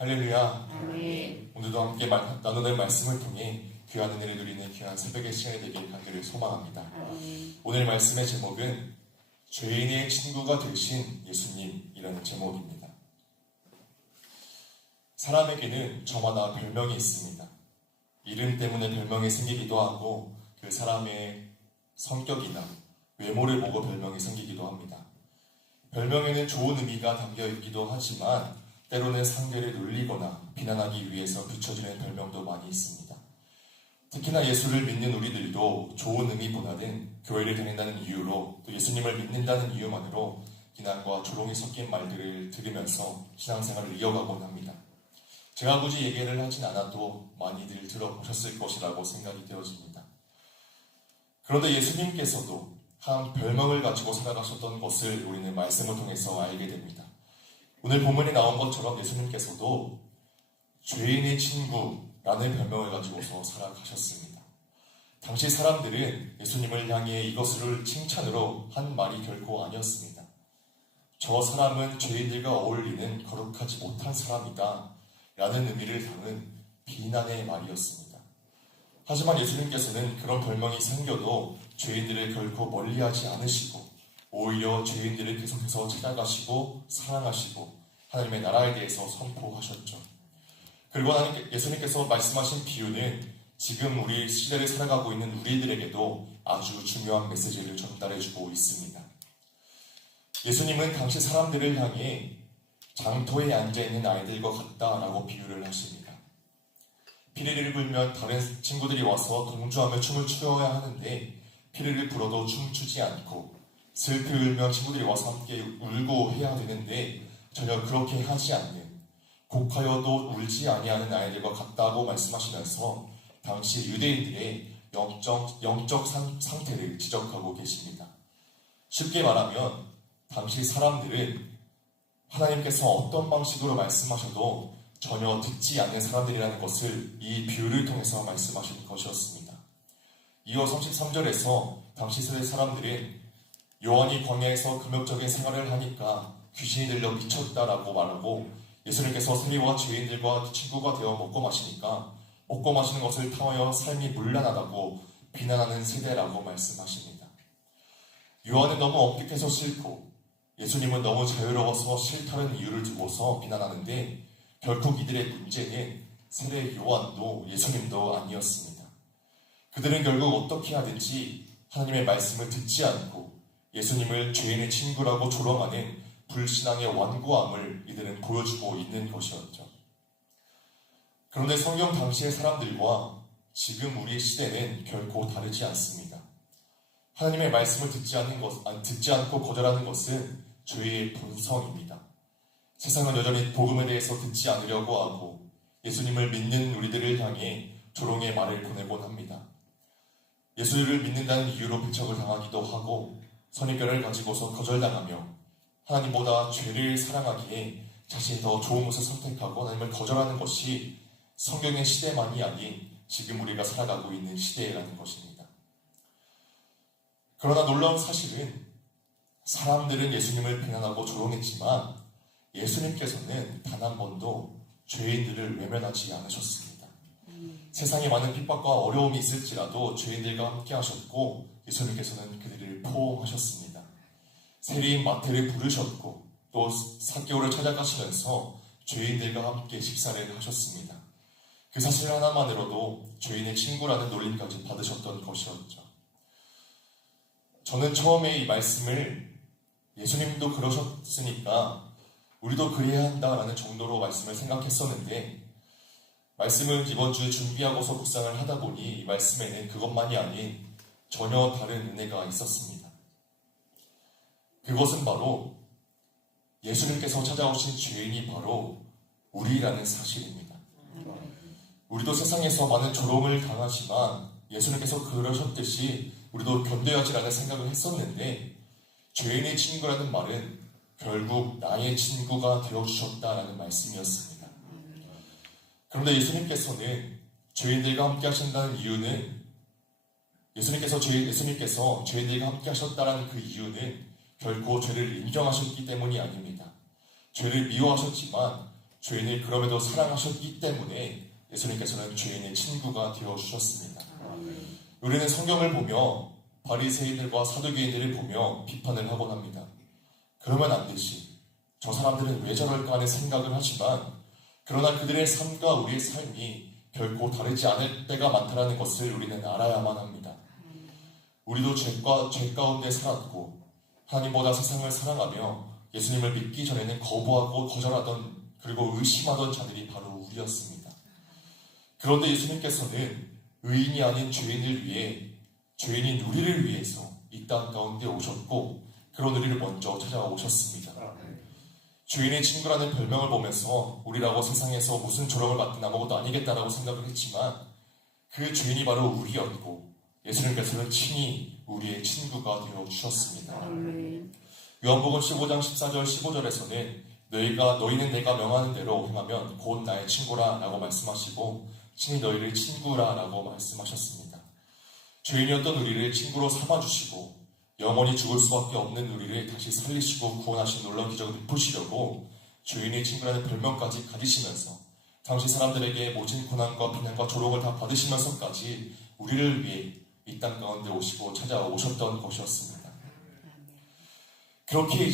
할렐루야. 아멘. 오늘도 함께 나누는 말씀을 통해 귀한 은혜를 누리는 귀한 새벽의 시간이 되길 간절히 소망합니다. 아멘. 오늘 말씀의 제목은 죄인의 친구가 되신 예수님이라는 제목입니다. 사람에게는 저마다 별명이 있습니다. 이름 때문에 별명이 생기기도 하고 그 사람의 성격이나 외모를 보고 별명이 생기기도 합니다. 별명에는 좋은 의미가 담겨 있기도 하지만 때로는 상대를 놀리거나 비난하기 위해서 붙여주는 별명도 많이 있습니다. 특히나 예수를 믿는 우리들도 좋은 의미보다는 교회를 다닌다는 이유로 또 예수님을 믿는다는 이유만으로 비난과 조롱이 섞인 말들을 들으면서 신앙생활을 이어가곤 합니다. 제가 굳이 얘기를 하진 않아도 많이들 들어보셨을 것이라고 생각이 되어집니다. 그런데 예수님께서도 한 별명을 가지고 살아가셨던 것을 우리는 말씀을 통해서 알게 됩니다. 오늘 본문에 나온 것처럼 예수님께서도 죄인의 친구라는 별명을 가지고서 살아가셨습니다. 당시 사람들은 예수님을 향해 이것을 칭찬으로 한 말이 결코 아니었습니다. 저 사람은 죄인들과 어울리는 거룩하지 못한 사람이다 라는 의미를 담은 비난의 말이었습니다. 하지만 예수님께서는 그런 별명이 생겨도 죄인들을 결코 멀리하지 않으시고 오히려 죄인들을 계속해서 찾아가시고 사랑하시고 하나님의 나라에 대해서 선포하셨죠. 그리고 예수님께서 말씀하신 비유는 지금 우리 시대를 살아가고 있는 우리들에게도 아주 중요한 메시지를 전달해주고 있습니다. 예수님은 당시 사람들을 향해 장터에 앉아있는 아이들과 같다라고 비유를 하십니다. 피리를 불면 다른 친구들이 와서 동조하며 춤을 추어야 하는데 피리를 불어도 춤추지 않고 슬피 울며 친구들이 와서 함께 울고 해야 되는데 전혀 그렇게 하지 않는 곡하여도 울지 아니하는 아이들과 같다고 말씀하시면서 당시 유대인들의 영적 상태를 지적하고 계십니다. 쉽게 말하면 당시 사람들은 하나님께서 어떤 방식으로 말씀하셔도 전혀 듣지 않는 사람들이라는 것을 이 비유를 통해서 말씀하신 것이었습니다. 이어 33절에서 당시 세대 사람들은 요한이 광야에서 금욕적인 생활을 하니까 귀신이 들려 미쳤다라고 말하고 예수님께서 세리와 죄인들과 친구가 되어 먹고 마시니까 먹고 마시는 것을 탐하여 삶이 문란하다고 비난하는 세대라고 말씀하십니다. 요한은 너무 엄격해서 싫고 예수님은 너무 자유로워서 싫다는 이유를 두고서 비난하는데 결국 이들의 문제는 세례 요한도 예수님도 아니었습니다. 그들은 결국 어떻게 하든지 하나님의 말씀을 듣지 않고 예수님을 죄인의 친구라고 조롱하는 불신앙의 완고함을 이들은 보여주고 있는 것이었죠. 그런데 성경 당시의 사람들과 지금 우리의 시대는 결코 다르지 않습니다. 하나님의 말씀을 듣지 않고 거절하는 것은 죄의 본성입니다. 세상은 여전히 복음에 대해서 듣지 않으려고 하고 예수님을 믿는 우리들을 향해 조롱의 말을 보내곤 합니다. 예수를 믿는다는 이유로 배척을 당하기도 하고 선입견을 가지고서 거절당하며 하나님보다 죄를 사랑하기에 자신이 더 좋은 것을 선택하고 하나님을 거절하는 것이 성경의 시대만이 아닌 지금 우리가 살아가고 있는 시대라는 것입니다. 그러나 놀라운 사실은 사람들은 예수님을 비난하고 조롱했지만 예수님께서는 단 한 번도 죄인들을 외면하지 않으셨습니다. 세상에 많은 핍박과 어려움이 있을지라도 죄인들과 함께 하셨고 예수님께서는 그들을 포옹하셨습니다. 세리인 마태를 부르셨고 또 삭개오를 찾아가시면서 죄인들과 함께 식사를 하셨습니다. 그 사실 하나만으로도 죄인의 친구라는 놀림까지 받으셨던 것이었죠. 저는 처음에 이 말씀을 예수님도 그러셨으니까 우리도 그래야 한다라는 정도로 말씀을 생각했었는데 말씀을 이번 주에 준비하고서 묵상을 하다 보니 이 말씀에는 그것만이 아닌 전혀 다른 은혜가 있었습니다. 그것은 바로 예수님께서 찾아오신 죄인이 바로 우리라는 사실입니다. 우리도 세상에서 많은 조롱을 당하지만 예수님께서 그러셨듯이 우리도 견뎌야 하지라는 생각을 했었는데 죄인의 친구라는 말은 결국 나의 친구가 되어주셨다라는 말씀이었습니다. 그런데 예수님께서는 죄인들과 함께 하신다는 이유는 예수님께서 죄인들과 함께 하셨다라는 그 이유는 결코 죄를 인정하셨기 때문이 아닙니다. 죄를 미워하셨지만 죄인을 그럼에도 사랑하셨기 때문에 예수님께서는 죄인의 친구가 되어주셨습니다. 우리는 성경을 보며 바리새인들과 사두개인들을 보며 비판을 하곤 합니다. 그러면 안 되지. 저 사람들은 왜 저럴까 하는 생각을 하지만 그러나 그들의 삶과 우리의 삶이 결코 다르지 않을 때가 많다는 것을 우리는 알아야만 합니다. 우리도 죄 가운데 살았고 하나님보다 세상을 사랑하며 예수님을 믿기 전에는 거부하고 거절하던 그리고 의심하던 자들이 바로 우리였습니다. 그런데 예수님께서는 의인이 아닌 죄인을 위해 죄인인 우리를 위해서 이 땅 가운데 오셨고 그런 우리를 먼저 찾아오셨습니다. 죄인의 친구라는 별명을 보면서 우리라고 세상에서 무슨 조롱을 받든 아무것도 아니겠다라고 생각을 했지만 그 죄인이 바로 우리였고 예수님께서는 친히 우리의 친구가 되어주셨습니다. 요한복음 15장 14절 15절에서는 너희는 내가 명하는 대로 행하면 곧 나의 친구라 라고 말씀하시고 친히 너희를 친구라 라고 말씀하셨습니다. 죄인이었던 우리를 친구로 삼아주시고 영원히 죽을 수밖에 없는 우리를 다시 살리시고 구원하신 놀라운 기적을 베푸시려고 죄인의 친구라는 별명까지 가지시면서 당시 사람들에게 모진 고난과 비난과 조롱을 다 받으시면서까지 우리를 위해 이 땅 가운데 오시고 찾아오셨던 것이었습니다. 그렇게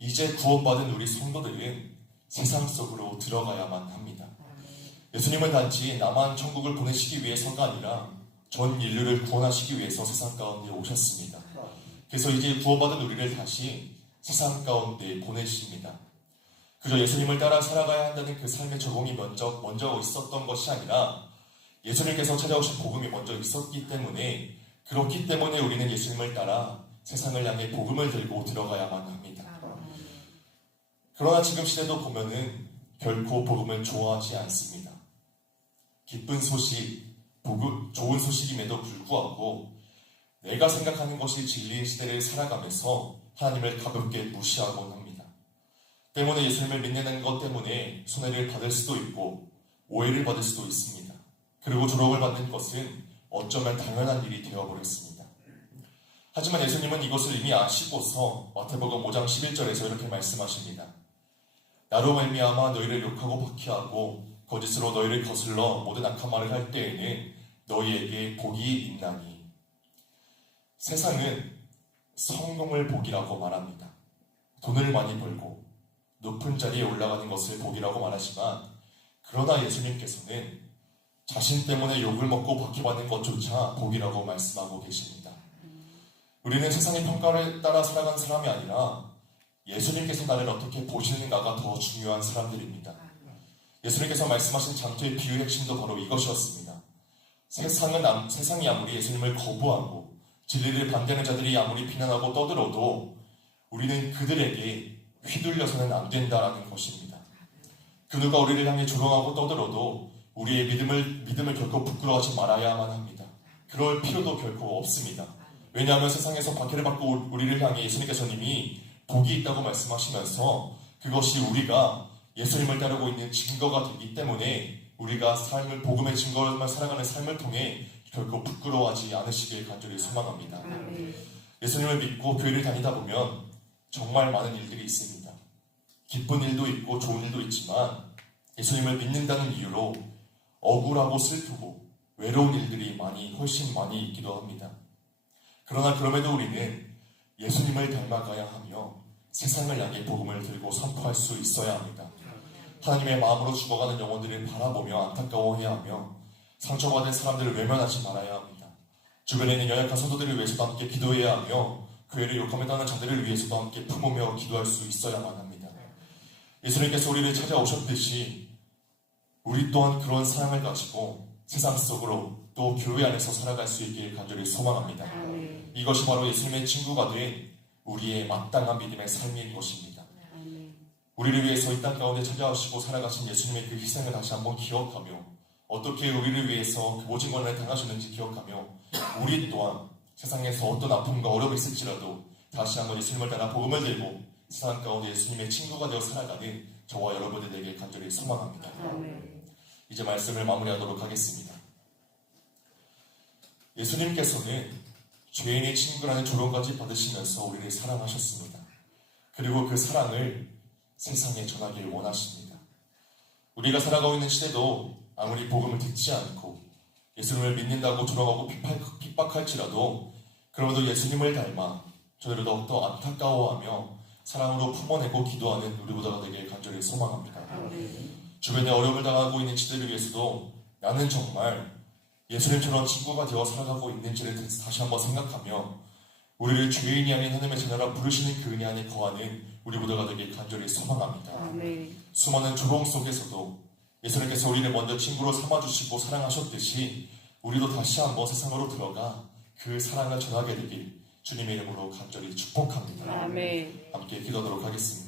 이제 구원받은 우리 성도들은 세상 속으로 들어가야만 합니다. 예수님은 단지 나만 천국을 보내시기 위해서가 아니라 전 인류를 구원하시기 위해서 세상 가운데 오셨습니다. 그래서 이제 구원받은 우리를 다시 세상 가운데 보내십니다. 그저 예수님을 따라 살아가야 한다는 그 삶의 적용이 먼저 있었던 것이 아니라 예수님께서 찾아오신 복음이 먼저 있었기 때문에 그렇기 때문에 우리는 예수님을 따라 세상을 향해 복음을 들고 들어가야만 합니다. 그러나 지금 시대도 보면은 결코 복음을 좋아하지 않습니다. 기쁜 소식, 좋은 소식임에도 불구하고 내가 생각하는 것이 진리인 시대를 살아가면서 하나님을 가볍게 무시하곤 합니다. 때문에 예수님을 믿는 것 때문에 손해를 받을 수도 있고 오해를 받을 수도 있습니다. 그리고 조롱을 받는 것은 어쩌면 당연한 일이 되어버렸습니다. 하지만 예수님은 이것을 이미 아시고서 마태복음 5장 11절에서 이렇게 말씀하십니다. 나로 말미암아 너희를 욕하고 박해하고 거짓으로 너희를 거슬러 모든 악한 말을 할 때에는 너희에게 복이 있나니. 세상은 성공을 복이라고 말합니다. 돈을 많이 벌고 높은 자리에 올라가는 것을 복이라고 말하지만 그러나 예수님께서는 자신 때문에 욕을 먹고 박해받는 것조차 복이라고 말씀하고 계십니다. 우리는 세상의 평가를 따라 살아가는 사람이 아니라 예수님께서 나를 어떻게 보시는가가 더 중요한 사람들입니다. 예수님께서 말씀하신 장조의 비유의 핵심도 바로 이것이었습니다. 세상이 아무리 예수님을 거부하고 진리를 반대하는 자들이 아무리 비난하고 떠들어도 우리는 그들에게 휘둘려서는 안 된다라는 것입니다. 그 누가 우리를 향해 조롱하고 떠들어도 우리의 믿음을 결코 부끄러워하지 말아야만 합니다. 그럴 필요도 결코 없습니다. 왜냐하면 세상에서 박해를 받고 우리를 향해 예수님께서는 이미 복이 있다고 말씀하시면서 그것이 우리가 예수님을 따르고 있는 증거가 되기 때문에 우리가 복음의 증거로만 살아가는 삶을 통해 결코 부끄러워하지 않으시길 간절히 소망합니다. 예수님을 믿고 교회를 다니다 보면 정말 많은 일들이 있습니다. 기쁜 일도 있고 좋은 일도 있지만 예수님을 믿는다는 이유로 억울하고 슬프고 외로운 일들이 훨씬 많이 있기도 합니다. 그러나 그럼에도 우리는 예수님을 닮아가야 하며 세상을 향해 복음을 들고 선포할 수 있어야 합니다. 하나님의 마음으로 죽어가는 영혼들을 바라보며 안타까워해야 하며 상처받은 사람들을 외면하지 말아야 합니다. 주변에 있는 연약한 성도들을 위해서도 함께 기도해야 하며 교회를 욕하며 떠나는 자들을 위해서도 함께 품으며 기도할 수 있어야만 합니다. 예수님께서 우리를 찾아오셨듯이 우리 또한 그런 사랑을 가지고 세상 속으로 또 교회 안에서 살아갈 수 있길 간절히 소망합니다. 이것이 바로 예수님의 친구가 된 우리의 마땅한 믿음의 삶인 것입니다. 우리를 위해서 이 땅 가운데 찾아오시고 살아가신 예수님의 그 희생을 다시 한번 기억하며 어떻게 우리를 위해서 그 모진 권한을 당하셨는지 기억하며 우리 또한 세상에서 어떤 아픔과 어려움이 있을지라도 다시 한번 예수님을 따라 복음을 들고 세상 가운데 예수님의 친구가 되어 살아가는 저와 여러분들에게 간절히 소망합니다. 이제 말씀을 마무리하도록 하겠습니다. 예수님께서는 죄인의 친구라는 조롱까지 받으시면서 우리를 사랑하셨습니다. 그리고 그 사랑을 세상에 전하길 원하십니다. 우리가 살아가고 있는 시대도 아무리 복음을 듣지 않고 예수님을 믿는다고 조롱하고 핍박할지라도 그럼에도 예수님을 닮아 저희를 더욱더 안타까워하며 사랑으로 품어내고 기도하는 우리 모두가 되길 간절히 소망합니다. 주변에 어려움을 당하고 있는 지들을 위해서도 나는 정말 예수님처럼 친구가 되어 살아가고 있는지를 다시 한번 생각하며 우리를 죄인이 아닌 하나님의 자녀라 부르시는 그 은혜 안에 거하는 우리 모두가 되길 간절히 소망합니다. 수많은 조롱 속에서도 예수님께서 우리를 먼저 친구로 삼아주시고 사랑하셨듯이 우리도 다시 한번 세상으로 들어가 그 사랑을 전하게 되길 주님의 이름으로 간절히 축복합니다. 함께 기도하도록 하겠습니다.